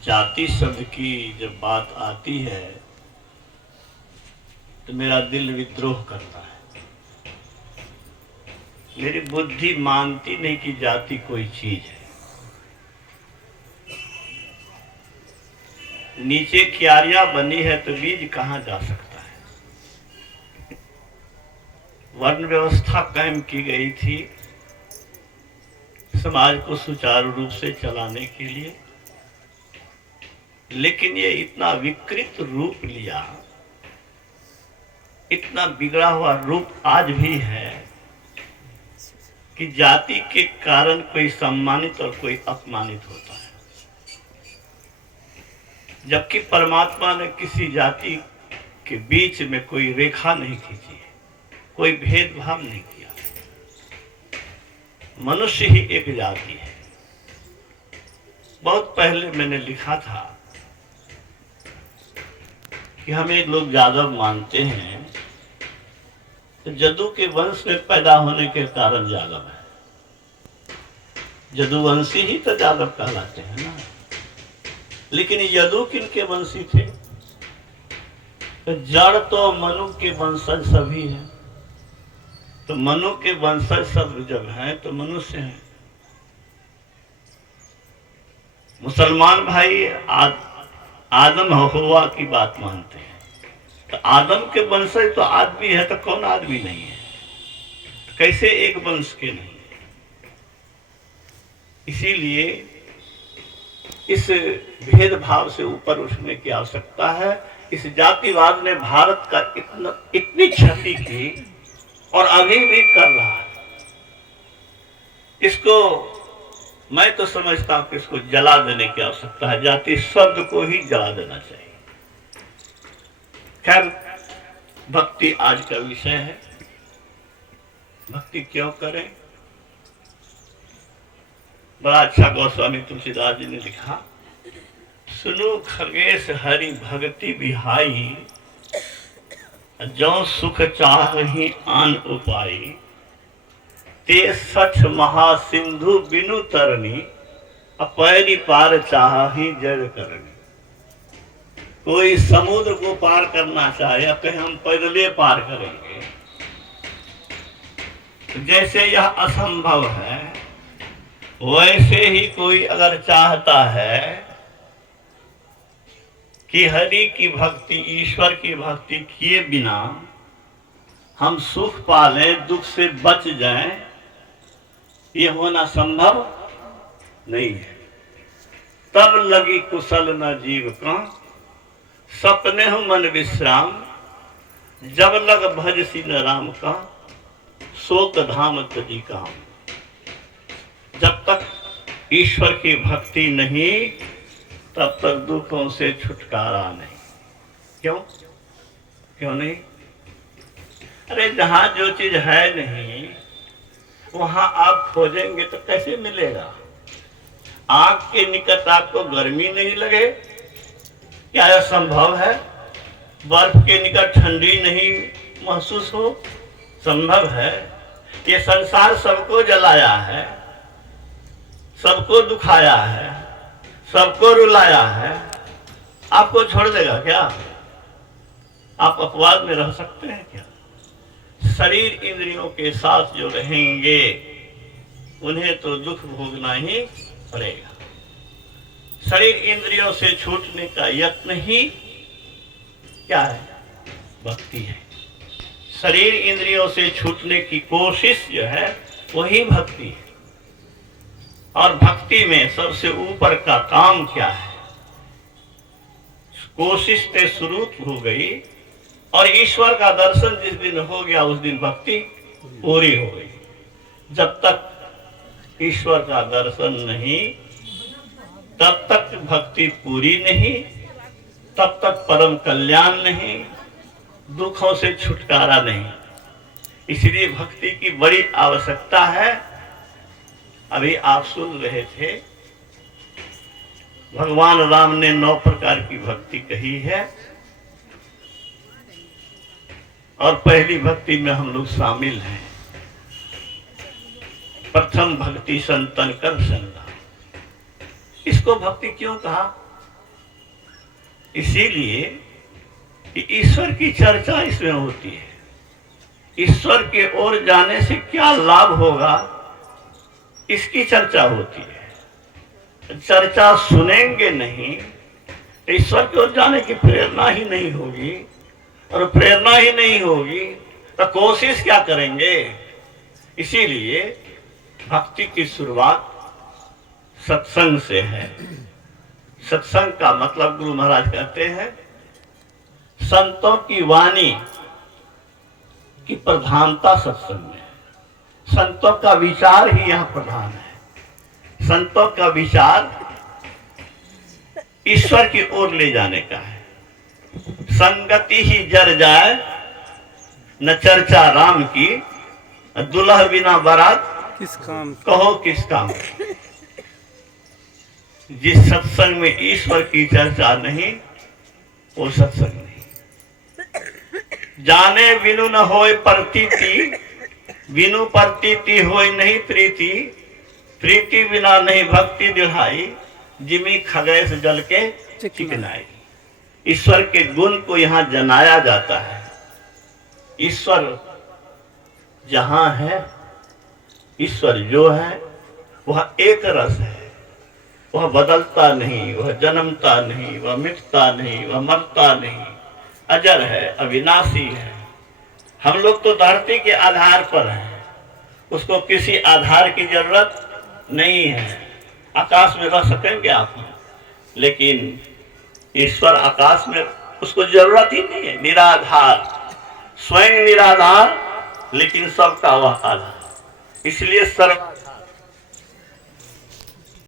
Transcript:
जाति शब्द की जब बात आती है तो मेरा दिल विद्रोह करता है। मेरी बुद्धि मानती नहीं कि जाति कोई चीज है। नीचे क्यारियां बनी है तो बीज कहां जा सकता है। वर्ण व्यवस्था कायम की गई थी समाज को सुचारू रूप से चलाने के लिए, लेकिन ये इतना विकृत रूप लिया, इतना बिगड़ा हुआ रूप आज भी है कि जाति के कारण कोई सम्मानित और कोई अपमानित होता है, जबकि परमात्मा ने किसी जाति के बीच में कोई रेखा नहीं खींची है, कोई भेदभाव नहीं किया। मनुष्य ही एक जाति है। बहुत पहले मैंने लिखा था कि हमें लोग यादव मानते हैं तो जदू के वंश में पैदा होने के कारण यादव है। जदुवंशी ही तो यादव कहलाते हैं ना। लेकिन यदु किनके वंशी थे? तो जड़ तो मनु के वंशज सभी हैं। तो मनु के वंशज सब जब हैं तो मनुष्य हैं। मुसलमान भाई आदम हवा की बात मानते हैं। तो आदम के वंशज तो आदमी है, तो कौन आदमी नहीं है? तो कैसे एक वंश के नहीं? इसीलिए इस भेदभाव से ऊपर उठने की आवश्यकता है। इस जातिवाद ने भारत का इतनी क्षति की और अभी भी कर रहा है। इसको मैं तो समझता हूं कि इसको जला देने की आवश्यकता है। जाति शब्द को ही जला देना चाहिए। खैर, भक्ति आज का विषय है। भक्ति क्यों करें? बड़ा अच्छा गोस्वामी तुलसीदास जी ने लिखा, सुनो खगेश हरि भक्ति बिहाई, जो सुख चाहि आन उपाई, ते सच महासिंधु बिनु तरनी, अपैरी पार चाहि जड़ करनी। कोई समुद्र को पार करना चाहे या कहीं हम पैदले पार करेंगे, तो जैसे यह असंभव है, वैसे ही कोई अगर चाहता है कि हरि की भक्ति, ईश्वर की भक्ति किए बिना हम सुख पालें, दुख से बच जाएं, ये होना संभव नहीं है। तब लगी कुशल न जीव का, सपने हो मन विश्राम, जब लग भज सिन राम का, शोक धाम तजी काम। जब तक ईश्वर की भक्ति नहीं, तब तक दुखों से छुटकारा नहीं। क्यों नहीं? अरे जहां जो चीज है नहीं, वहां आप खोजेंगे तो कैसे मिलेगा? आग के निकट आपको गर्मी नहीं लगे, क्या यह संभव है? बर्फ के निकट ठंडी नहीं महसूस हो, संभव है? ये संसार सबको जलाया है, सबको दुखाया है, सबको रुलाया है। आपको छोड़ देगा क्या? आप अपवाद में रह सकते हैं क्या? शरीर इंद्रियों के साथ जो रहेंगे उन्हें तो दुख भोगना ही पड़ेगा। शरीर इंद्रियों से छूटने का यत्न ही क्या है? भक्ति है। शरीर इंद्रियों से छूटने की कोशिश जो है वही भक्ति है। और भक्ति में सबसे ऊपर का काम क्या है? कोशिश से शुरू हो गई और ईश्वर का दर्शन जिस दिन हो गया उस दिन भक्ति पूरी हो गई। जब तक ईश्वर का दर्शन नहीं, तब तक भक्ति पूरी नहीं, तब तक परम कल्याण नहीं, दुखों से छुटकारा नहीं। इसलिए भक्ति की बड़ी आवश्यकता है। अभी आप सुन रहे थे, भगवान राम ने 9 प्रकार की भक्ति कही है और पहली भक्ति में हम लोग शामिल हैं। प्रथम भक्ति संतन कर संगा। इसको भक्ति क्यों कहा? इसीलिए कि ईश्वर की चर्चा इसमें होती है। ईश्वर के ओर जाने से क्या लाभ होगा, इसकी चर्चा होती है। चर्चा सुनेंगे नहीं, ईश्वर की ओर जाने की प्रेरणा ही नहीं होगी, और प्रेरणा ही नहीं होगी तो कोशिश क्या करेंगे। इसीलिए भक्ति की शुरुआत सत्संग से है। सत्संग का मतलब गुरु महाराज कहते हैं संतों की वाणी की प्रधानता सत्संग में। संतों का विचार ही यहाँ प्रधान है। संतों का विचार ईश्वर की ओर ले जाने का है। संगति ही जर जाए न चर्चा राम की, दुल्हा बिना बारात किस काम कहो किस काम। जिस सत्संग में ईश्वर की चर्चा नहीं, वो सत्संग नहीं। जाने बिनु न होए प्रतीति, बिनु प्रतीति होए नहीं प्रीति, प्रीति बिना नहीं भक्ति दिहाई, जिमी खगैस जल के चिकनाई। ईश्वर के गुण को यहाँ जनाया जाता है। ईश्वर जहाँ है, ईश्वर जो है वह एक रस है। वह बदलता नहीं, वह जन्मता नहीं, वह मिटता नहीं, वह मरता नहीं, अजर है, अविनाशी है। हम लोग तो धरती के आधार पर हैं, उसको किसी आधार की जरूरत नहीं है। आकाश में रह सकेंगे आप, लेकिन ईश्वर आकाश में उसको जरूरत ही नहीं है। निराधार, स्वयं निराधार, लेकिन सबका वह आधार। इसलिए सर्व